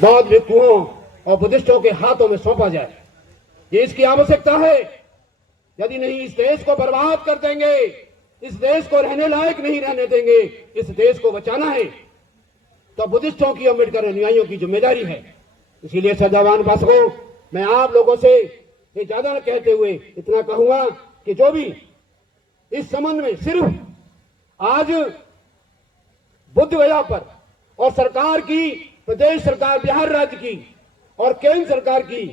बौद्ध भिक्षुओं और बुद्धिस्टों के हाथों में सौंपा जाए। ये इसकी आवश्यकता है। यदि नहीं इस देश को बर्बाद कर देंगे, इस देश को रहने लायक नहीं रहने देंगे, इस देश को बचाना है तो बुद्धिस्टों की, अम्बेडकर अनुयायियों की जिम्मेदारी है। इसीलिए सदावान पासकों, मैं आप लोगों से ये ज्यादा न कहते हुए इतना कहूंगा कि जो भी इस संबंध में सिर्फ आज बुद्ध गया पर और सरकार की, प्रदेश सरकार बिहार राज्य की और केंद्र सरकार की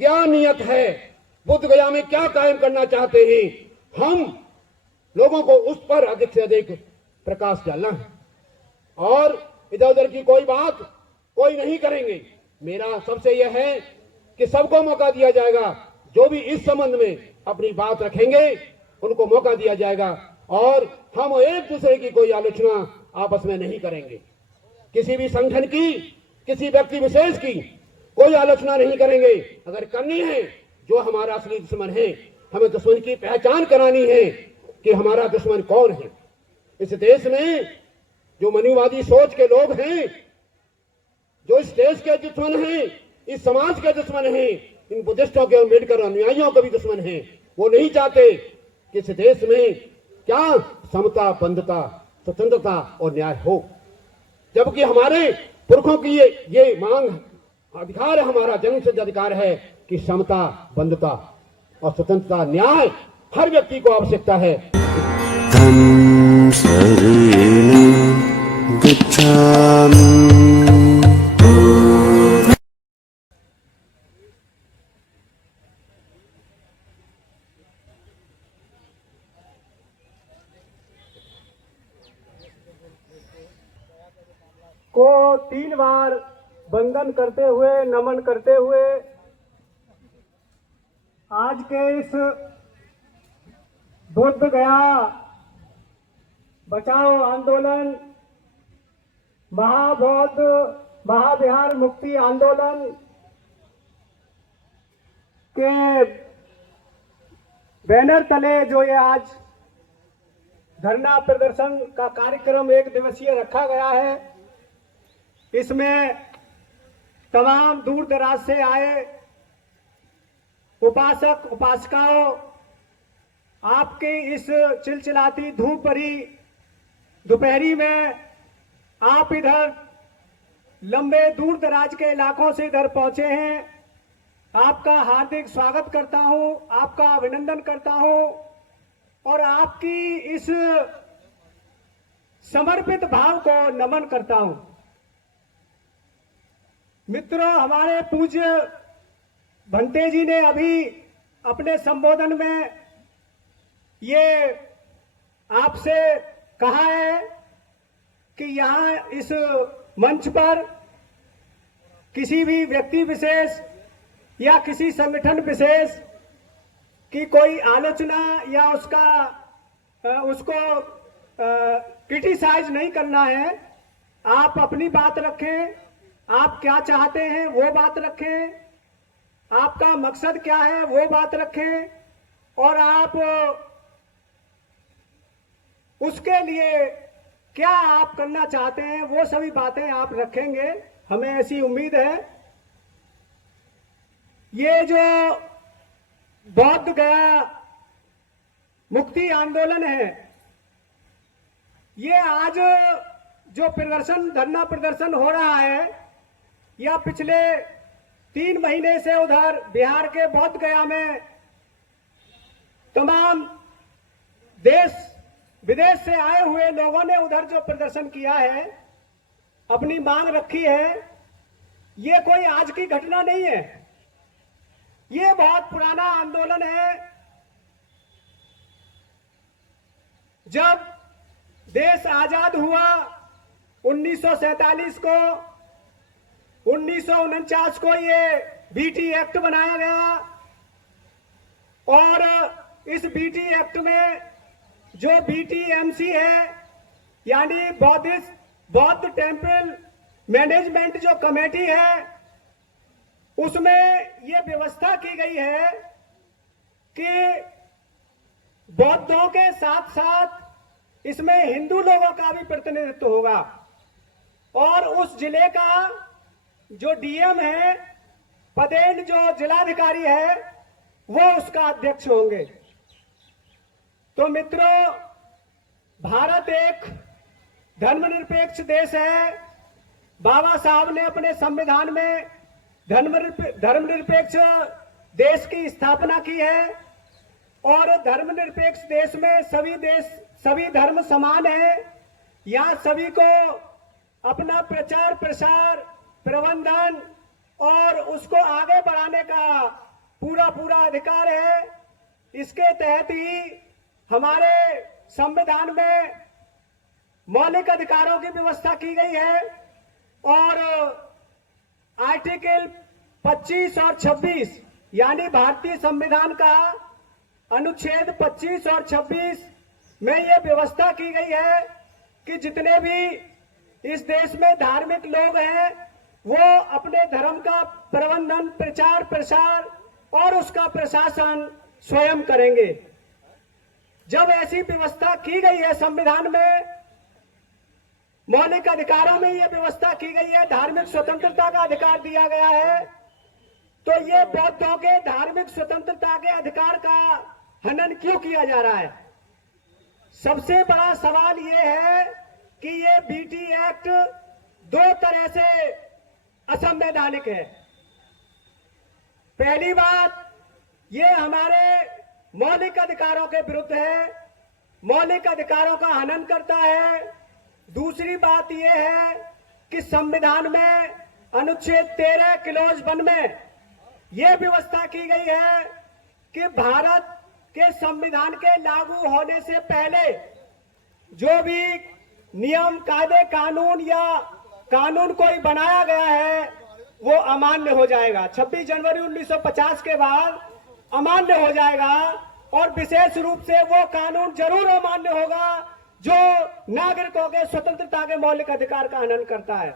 क्या नियत है, बुद्ध गया में क्या कायम करना चाहते हैं, हम लोगों को उस पर अधिक से अधिक प्रकाश डालना है और इधर उधर की कोई बात कोई नहीं करेंगे। मेरा सबसे यह है कि सबको मौका दिया जाएगा। जो भी इस संबंध में अपनी बात रखेंगे उनको मौका दिया जाएगा और हम एक दूसरे की कोई आलोचना आपस में नहीं करेंगे। किसी भी संगठन की, किसी व्यक्ति विशेष की कोई आलोचना नहीं करेंगे। अगर करनी है, जो हमारा असली दुश्मन है, हमें दुश्मन की पहचान करानी है कि हमारा दुश्मन कौन है। इस देश में जो मनुवादी सोच के लोग हैं, जो इस देश के दुश्मन हैं, इस समाज के दुश्मन हैं, इन बुद्धिस्टों के, अम्बेडकर अनुयायियों के भी दुश्मन हैं। वो नहीं चाहते कि इस देश में क्या समता, बंधुता, स्वतंत्रता और न्याय हो। जबकि हमारे पुरखों की ये मांग, अधिकार है, हमारा जन्मसिद्ध अधिकार है कि समता, बंधुता और स्वतंत्रता, न्याय हर व्यक्ति को आवश्यकता है। धम्म शरणं गच्छामि। को 3 बार वंदन करते हुए, नमन करते हुए आज के इस बुद्ध गया बचाओ आंदोलन, महाबौद्ध महाविहार मुक्ति आंदोलन के बैनर तले जो ये आज धरना प्रदर्शन का कार्यक्रम 1 दिवसीय रखा गया है, इसमें तमाम दूर दराज से आए उपासक उपासिकाओं, आपके इस चिलचिलाती धूप भरी दोपहरी में आप इधर लंबे दूर दराज के इलाकों से इधर पहुंचे हैं। आपका हार्दिक स्वागत करता हूं, आपका अभिनंदन करता हूं और आपकी इस समर्पित भाव को नमन करता हूं। मित्रों, हमारे पूज्य भंते जी ने अभी अपने संबोधन में ये आपसे कहा है कि यहाँ इस मंच पर किसी भी व्यक्ति विशेष या किसी संगठन विशेष की कोई आलोचना या उसको क्रिटिसाइज नहीं करना है। आप अपनी बात रखें, आप क्या चाहते हैं वो बात रखें, आपका मकसद क्या है वो बात रखें और आप उसके लिए क्या आप करना चाहते हैं वो सभी बातें आप रखेंगे, हमें ऐसी उम्मीद है। ये जो बौद्ध गया मुक्ति आंदोलन है, ये आज जो प्रदर्शन, धरना प्रदर्शन हो रहा है, या पिछले 3 महीने से उधर बिहार के बौद्ध गया में तमाम देश विदेश से आए हुए लोगों ने उधर जो प्रदर्शन किया है, अपनी मांग रखी है, ये कोई आज की घटना नहीं है। ये बहुत पुराना आंदोलन है। जब देश आजाद हुआ 1947 को, 1949 को ये बीटी एक्ट बनाया गया और इस बीटी एक्ट में जो बीटीएमसी है, यानी बौद्ध टेम्पल मैनेजमेंट जो कमेटी है, उसमें ये व्यवस्था की गई है कि बौद्धों के साथ साथ इसमें हिंदू लोगों का भी प्रतिनिधित्व होगा और उस जिले का जो डीएम है, पदेन जो जिलाधिकारी है, वो उसका अध्यक्ष होंगे। तो मित्रों, भारत एक धर्मनिरपेक्ष देश है। बाबा साहब ने अपने संविधान में धर्मनिरपेक्ष देश की स्थापना की है और धर्मनिरपेक्ष देश में सभी धर्म समान हैं। यहाँ सभी को अपना प्रचार प्रसार प्रबंधन और उसको आगे बढ़ाने का पूरा अधिकार है। इसके तहत ही हमारे संविधान में मौलिक अधिकारों की व्यवस्था की गई है और आर्टिकल 25 और 26 यानी भारतीय संविधान का अनुच्छेद 25 और 26 में यह व्यवस्था की गई है कि जितने भी इस देश में धार्मिक लोग हैं वो अपने धर्म का प्रबंधन प्रचार प्रसार और उसका प्रशासन स्वयं करेंगे। जब ऐसी व्यवस्था की गई है संविधान में, मौलिक अधिकारों में यह व्यवस्था की गई है, धार्मिक स्वतंत्रता का अधिकार दिया गया है, तो ये बौद्धों के धार्मिक स्वतंत्रता के अधिकार का हनन क्यों किया जा रहा है? सबसे बड़ा सवाल ये है कि ये बीटी एक्ट दो तरह से असंवैधानिक है। पहली बात, ये हमारे मौलिक अधिकारों के विरुद्ध है, मौलिक अधिकारों का हनन करता है। दूसरी बात यह है कि संविधान में अनुच्छेद 13 क्लॉज 1 में यह व्यवस्था की गई है कि भारत के संविधान के लागू होने से पहले जो भी नियम कायदे कानून या कानून कोई बनाया गया है वो अमान्य हो जाएगा। 26 जनवरी 1950 के बाद अमान्य हो जाएगा और विशेष रूप से वो कानून जरूर अमान्य होगा जो नागरिकों के स्वतंत्रता के मौलिक अधिकार का हनन करता है।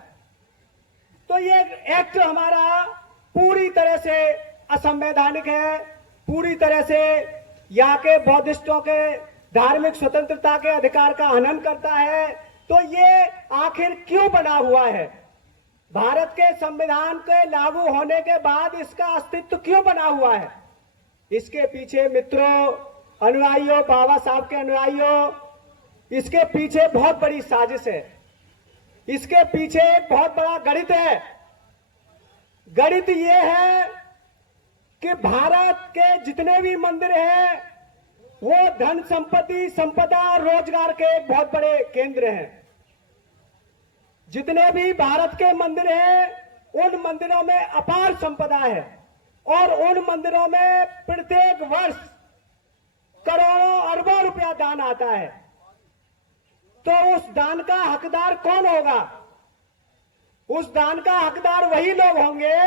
तो ये एक्ट हमारा पूरी तरह से असंवैधानिक है, पूरी तरह से यहाँ के बौद्धिस्टों के धार्मिक स्वतंत्रता के अधिकार का हनन करता है। तो ये आखिर क्यों बना हुआ है? भारत के संविधान के लागू होने के बाद इसका अस्तित्व क्यों बना हुआ है? इसके पीछे मित्रों, अनुयायियों, बाबा साहब के अनुयायियों, इसके पीछे बहुत बड़ी साजिश है। इसके पीछे एक बहुत बड़ा गणित है। गणित ये है कि भारत के जितने भी मंदिर हैं वो धन संपत्ति संपदा रोजगार के एक बहुत बड़े केंद्र हैं। जितने भी भारत के मंदिर हैं उन मंदिरों में अपार संपदा है और उन मंदिरों में प्रत्येक वर्ष करोड़ों अरबों रुपया दान आता है। तो उस दान का हकदार कौन होगा? उस दान का हकदार वही लोग होंगे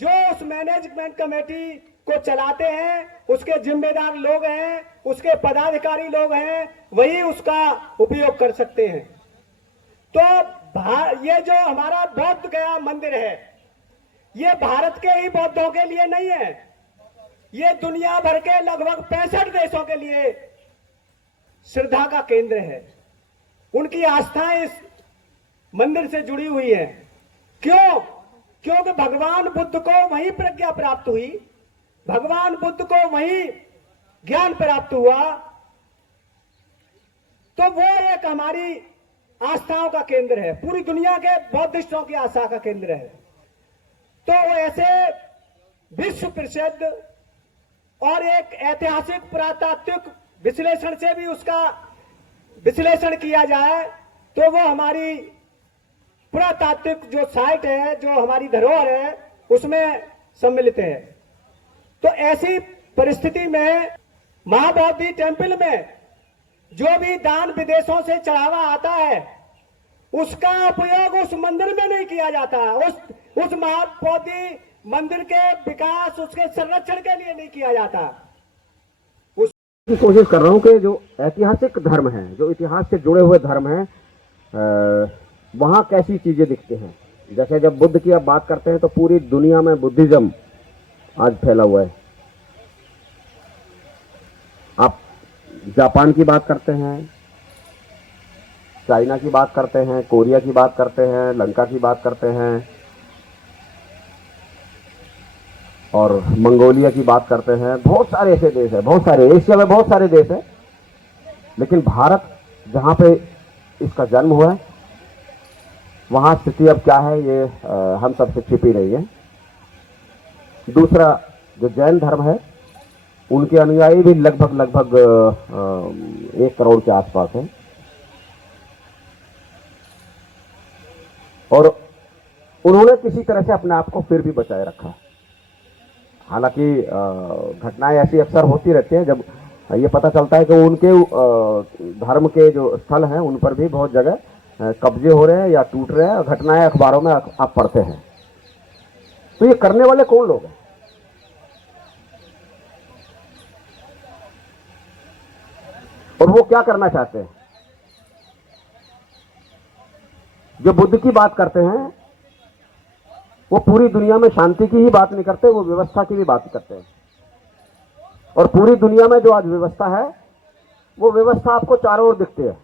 जो उस मैनेजमेंट कमेटी को चलाते हैं, उसके जिम्मेदार लोग हैं, उसके पदाधिकारी लोग हैं, वही उसका उपयोग कर सकते हैं। तो ये जो हमारा बौद्ध गया मंदिर है, ये भारत के ही बौद्धों के लिए नहीं है, ये दुनिया भर के लगभग 65 देशों के लिए श्रद्धा का केंद्र है। उनकी आस्थाएं इस मंदिर से जुड़ी हुई है। क्यों? क्योंकि भगवान बुद्ध को वहीं प्रज्ञा प्राप्त हुई, भगवान बुद्ध को वहीं ज्ञान प्राप्त हुआ। तो वो एक हमारी आस्थाओं का केंद्र है, पूरी दुनिया के बौद्धिस्टों की आस्था का केंद्र है। तो ऐसे विश्व प्रसिद्ध और एक ऐतिहासिक पुरातात्विक विश्लेषण से भी उसका विश्लेषण किया जाए तो वो हमारी पुरातात्विक जो साइट है, जो हमारी धरोहर है, उसमें सम्मिलित है। तो ऐसी परिस्थिति में महाबोधि टेम्पल में जो भी दान विदेशों से चढ़ावा आता है उसका उपयोग उस मंदिर में नहीं किया जाता, उस महाबोधि मंदिर के विकास, उसके संरक्षण के लिए नहीं किया जाता। की कोशिश कर रहा हूं कि जो ऐतिहासिक धर्म है, जो इतिहास से जुड़े हुए धर्म हैं, वहां कैसी चीजें दिखती हैं। जैसे जब बुद्ध की आप बात करते हैं तो पूरी दुनिया में बुद्धिज्म आज फैला हुआ है। आप जापान की बात करते हैं, चाइना की बात करते हैं, कोरिया की बात करते हैं, लंका की बात करते हैं, और मंगोलिया की बात करते हैं, बहुत सारे ऐसे देश हैं, बहुत सारे, एशिया में बहुत सारे देश हैं, लेकिन भारत जहाँ पे इसका जन्म हुआ है वहाँ स्थिति अब क्या है ये हम सबसे छिपी नहीं है। दूसरा, जो जैन धर्म है उनके अनुयायी भी लगभग 1 करोड़ के आसपास हैं, और उन्होंने किसी तरह से अपने आप को फिर भी बचाए रखा है। हालांकि घटनाएं ऐसी अक्सर होती रहती हैं जब ये पता चलता है कि उनके धर्म के जो स्थल हैं उन पर भी बहुत जगह कब्जे हो रहे हैं या टूट रहे हैं, और घटनाएं अखबारों में आप पढ़ते हैं। तो ये करने वाले कौन लोग हैं? और वो क्या करना चाहते हैं? जो बुद्ध की बात करते हैं वो पूरी दुनिया में शांति की ही बात नहीं करते, वो व्यवस्था की भी बात करते हैं। और पूरी दुनिया में जो आज व्यवस्था है वो व्यवस्था आपको चारों ओर दिखती है।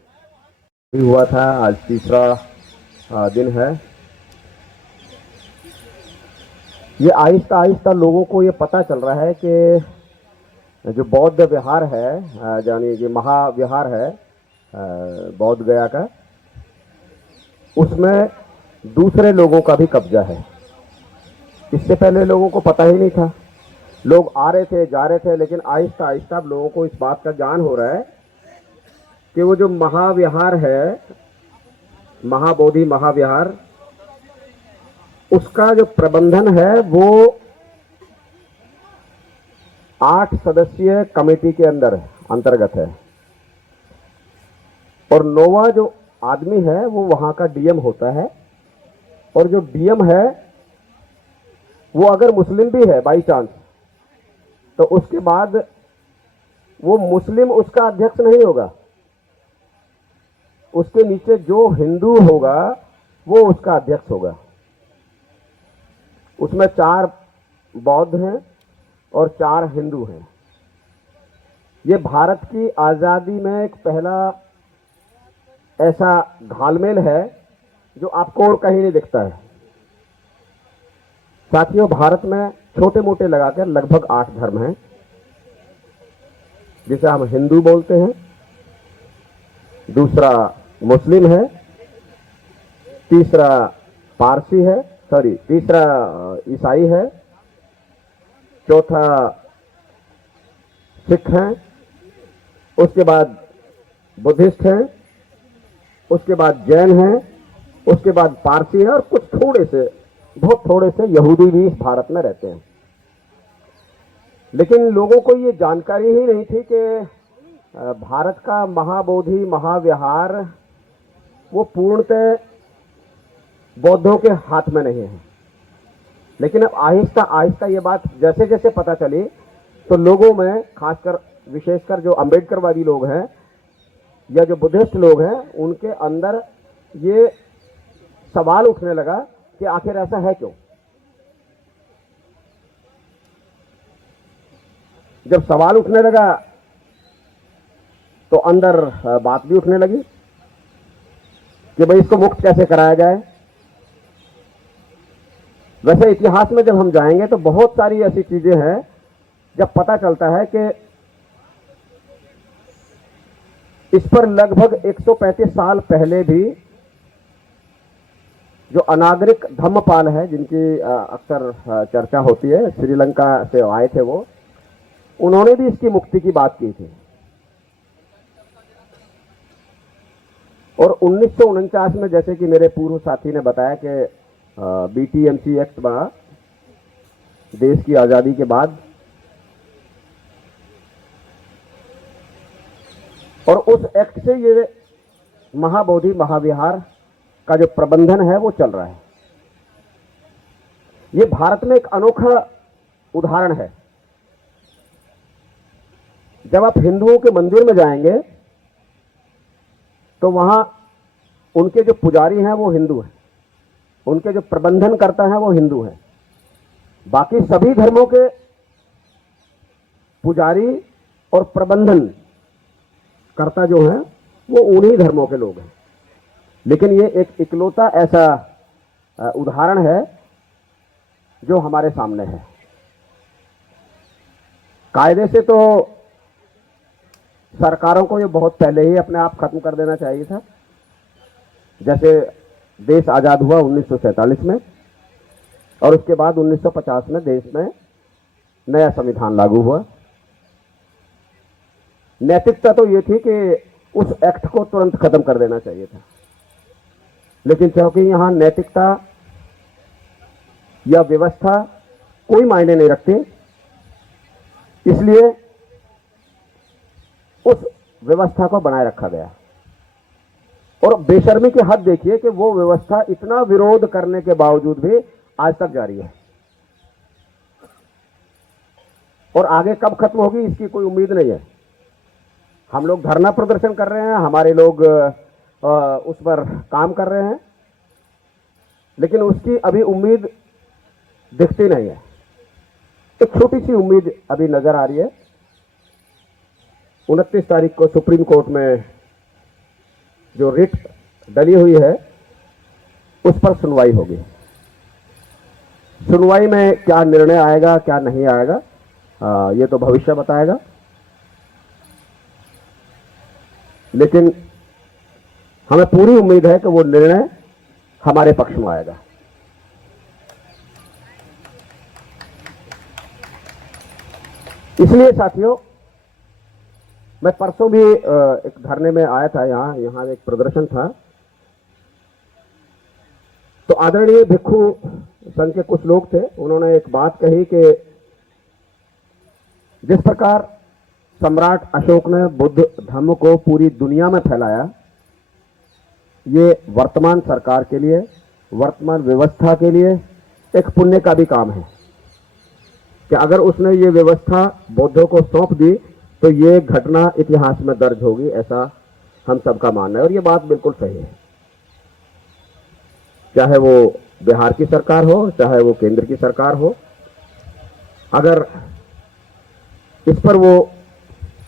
हुआ था, आज तीसरा दिन है। ये आहिस्ता आहिस्ता लोगों को ये पता चल रहा है कि जो बौद्ध विहार है, यानी कि महाविहार है बौद्ध गया का, उसमें दूसरे लोगों का भी कब्जा है। इससे पहले लोगों को पता ही नहीं था, लोग आ रहे थे जा रहे थे, लेकिन आहिस्ता आहिस्ता अब लोगों को इस बात का ज्ञान हो रहा है कि वो जो महाविहार है, महाबोधि महाविहार, उसका जो प्रबंधन है वो 8 सदस्यीय कमेटी के अंतर्गत है, और 9वां जो आदमी है वो वहां का डीएम होता है। और जो डीएम है वो अगर मुस्लिम भी है बाई चांस, तो उसके बाद वो मुस्लिम उसका अध्यक्ष नहीं होगा, उसके नीचे जो हिंदू होगा वो उसका अध्यक्ष होगा। उसमें 4 बौद्ध हैं और 4 हिंदू हैं। ये भारत की आजादी में एक पहला ऐसा घालमेल है जो आपको और कहीं नहीं दिखता है। साथियों, भारत में छोटे मोटे लगाकर लगभग 8 धर्म हैं, जिसे हम हिंदू बोलते हैं, दूसरा मुस्लिम है, तीसरा पारसी है, तीसरा ईसाई है, चौथा सिख हैं, उसके बाद बुद्धिस्ट हैं, उसके बाद जैन हैं, उसके बाद पारसी है, और कुछ बहुत थोड़े से यहूदी भी इस भारत में रहते हैं। लेकिन लोगों को ये जानकारी ही नहीं थी कि भारत का महाबोधि महाविहार वो पूर्णतः बौद्धों के हाथ में नहीं है। लेकिन अब आहिस्ता आहिस्ता ये बात जैसे जैसे पता चली, तो लोगों में, खासकर विशेषकर जो अम्बेडकरवादी लोग हैं या जो बुद्धिस्ट लोग हैं, उनके अंदर ये सवाल उठने लगा कि आखिर ऐसा है क्यों। जब सवाल उठने लगा तो अंदर बात भी उठने लगी कि भाई इसको मुक्त कैसे कराया जाए। वैसे इतिहास में जब हम जाएंगे तो बहुत सारी ऐसी चीजें हैं जब पता चलता है कि इस पर लगभग 135 साल पहले भी जो अनागरिक धम्मपाल है, जिनकी अक्सर चर्चा होती है, श्रीलंका से आए थे वो, उन्होंने भी इसकी मुक्ति की बात की थी। और 1949 में, जैसे कि मेरे पूर्व साथी ने बताया कि बीटीएमसी एक्ट बना देश की आजादी के बाद, और उस एक्ट से ये महाबोधि महाविहार का जो प्रबंधन है वो चल रहा है। ये भारत में एक अनोखा उदाहरण है। जब आप हिंदुओं के मंदिर में जाएंगे तो वहां उनके जो पुजारी हैं वो हिंदू हैं, उनके जो प्रबंधन करता है वो हिंदू हैं। बाकी सभी धर्मों के पुजारी और प्रबंधन करता जो है वो उन्हीं धर्मों के लोग हैं। लेकिन ये एक इकलौता ऐसा उदाहरण है जो हमारे सामने है। कायदे से तो सरकारों को ये बहुत पहले ही अपने आप खत्म कर देना चाहिए था। जैसे देश आजाद हुआ 1947 में और उसके बाद 1950 में देश में नया संविधान लागू हुआ। नैतिकता तो ये थी कि उस एक्ट को तुरंत खत्म कर देना चाहिए था, लेकिन क्योंकि यहां नैतिकता या व्यवस्था कोई मायने नहीं रखती, इसलिए उस व्यवस्था को बनाए रखा गया। और बेशर्मी की हद देखिए कि वो व्यवस्था इतना विरोध करने के बावजूद भी आज तक जारी है और आगे कब खत्म होगी इसकी कोई उम्मीद नहीं है। हम लोग धरना प्रदर्शन कर रहे हैं, हमारे लोग उस पर काम कर रहे हैं, लेकिन उसकी अभी उम्मीद दिखती नहीं है। एक छोटी सी उम्मीद अभी नजर आ रही है। 29 तारीख को सुप्रीम कोर्ट में जो रिट डली हुई है उस पर सुनवाई होगी। सुनवाई में क्या निर्णय आएगा क्या नहीं आएगा ये तो भविष्य बताएगा, लेकिन हमें पूरी उम्मीद है कि वो निर्णय हमारे पक्ष में आएगा। इसलिए साथियों, मैं परसों भी एक धरने में आया था, यहां एक प्रदर्शन था, तो आदरणीय भिक्षु संघ के कुछ लोग थे, उन्होंने एक बात कही कि जिस प्रकार सम्राट अशोक ने बुद्ध धर्म को पूरी दुनिया में फैलाया, ये वर्तमान सरकार के लिए, वर्तमान व्यवस्था के लिए एक पुण्य का भी काम है कि अगर उसने ये व्यवस्था बौद्धों को सौंप दी तो ये घटना इतिहास में दर्ज होगी, ऐसा हम सबका मानना है। और ये बात बिल्कुल सही है, चाहे वो बिहार की सरकार हो चाहे वो केंद्र की सरकार हो, अगर इस पर वो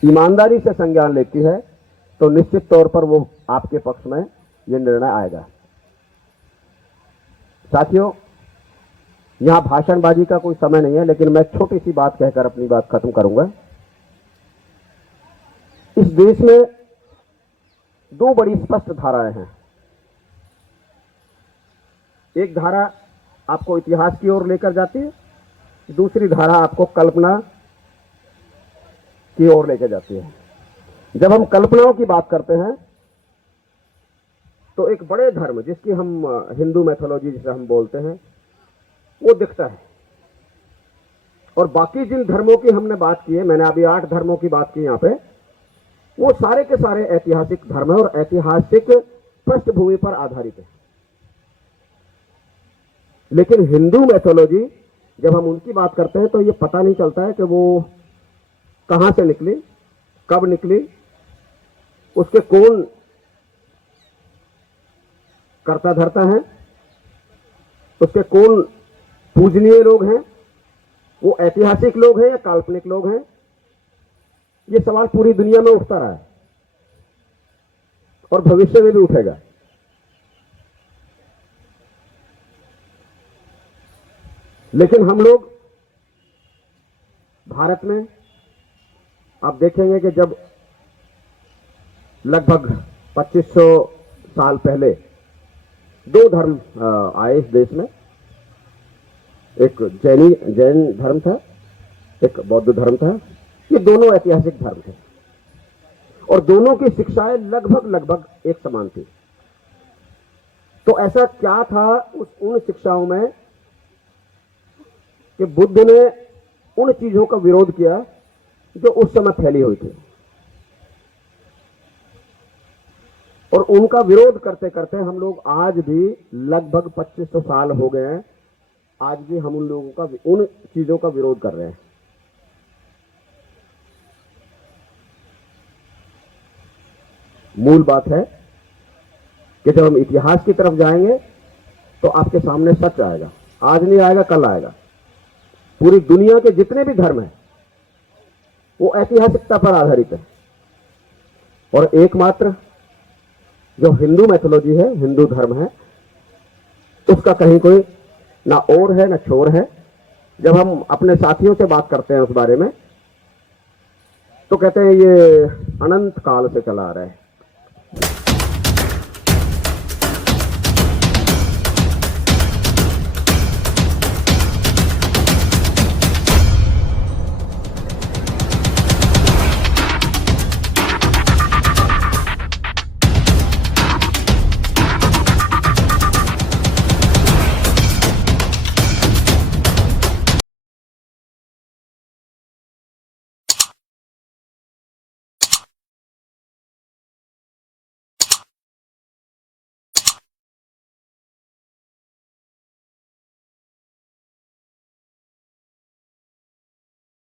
ईमानदारी से संज्ञान लेती है तो निश्चित तौर पर वो आपके पक्ष में ये निर्णय आएगा। साथियों, यहां भाषणबाजी का कोई समय नहीं है, लेकिन मैं छोटी सी बात कहकर अपनी बात खत्म करूंगा। इस देश में दो बड़ी स्पष्ट धाराएं हैं। एक धारा आपको इतिहास की ओर लेकर जाती है, दूसरी धारा आपको कल्पना की ओर लेकर जाती है। जब हम कल्पनाओं की बात करते हैं तो एक बड़े धर्म जिसकी हम हिंदू मैथोलॉजी जिसे हम बोलते हैं वो दिखता है, और बाकी जिन धर्मों की हमने बात की है, मैंने अभी 8 धर्मों की बात की यहां पे, वो सारे के सारे ऐतिहासिक धर्म है और ऐतिहासिक पृष्ठभूमि पर आधारित है। लेकिन हिंदू मैथोलॉजी जब हम उनकी बात करते हैं तो ये पता नहीं चलता है कि वो कहां से निकली, कब निकली, उसके कौन कर्ता धर्ता हैं, उसके कौन पूजनीय लोग हैं, वो ऐतिहासिक लोग हैं या काल्पनिक लोग हैं। ये सवाल पूरी दुनिया में उठता रहा है और भविष्य में भी उठेगा। लेकिन हम लोग भारत में आप देखेंगे कि जब लगभग 2500 साल पहले 2 धर्म आए इस देश में, एक जैन धर्म था, एक बौद्ध धर्म था। ये दोनों ऐतिहासिक धर्म थे और दोनों की शिक्षाएं लगभग एक समान थी। तो ऐसा क्या था उन शिक्षाओं में कि बुद्ध ने उन चीजों का विरोध किया जो उस समय फैली हुई थी, और उनका विरोध करते करते हम लोग आज भी लगभग 2500 साल हो गए हैं, आज भी हम उन लोगों का उन चीजों का विरोध कर रहे हैं। मूल बात है कि जब हम इतिहास की तरफ जाएंगे तो आपके सामने सच आएगा, आज नहीं आएगा कल आएगा। पूरी दुनिया के जितने भी धर्म हैं वो ऐतिहासिकता पर आधारित है, और एकमात्र जो हिंदू मैथोलॉजी है, हिंदू धर्म है, उसका कहीं कोई ना और है ना छोर है। जब हम अपने साथियों से बात करते हैं उस बारे में तो कहते हैं ये अनंत काल से चला आ रहा है।